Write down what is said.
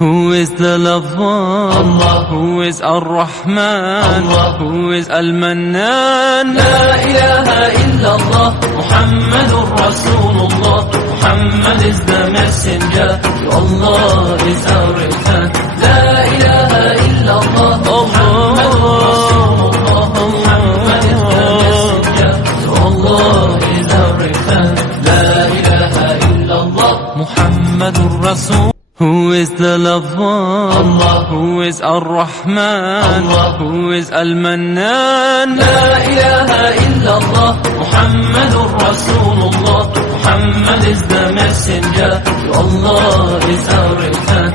Who is the lover? Allah. Who is Ar-Rahman? Allah. Who is Al-Mannan? La ilaha illallah, Muhammadur Rasulullah. Muhammad is the messenger, Allah is our return. La ilaha illallah, Muhammadur Rasulullah. Muhammad is the messenger, Allah is our return. La ilaha illallah, Muhammadur Rasul. Who is the lover? Allah. Who is Ar-Rahman? Allah. Who is Al-Mannan? La ilaha illallah, Muhammadur Rasulullah. Muhammad is the messenger, Allah is our return.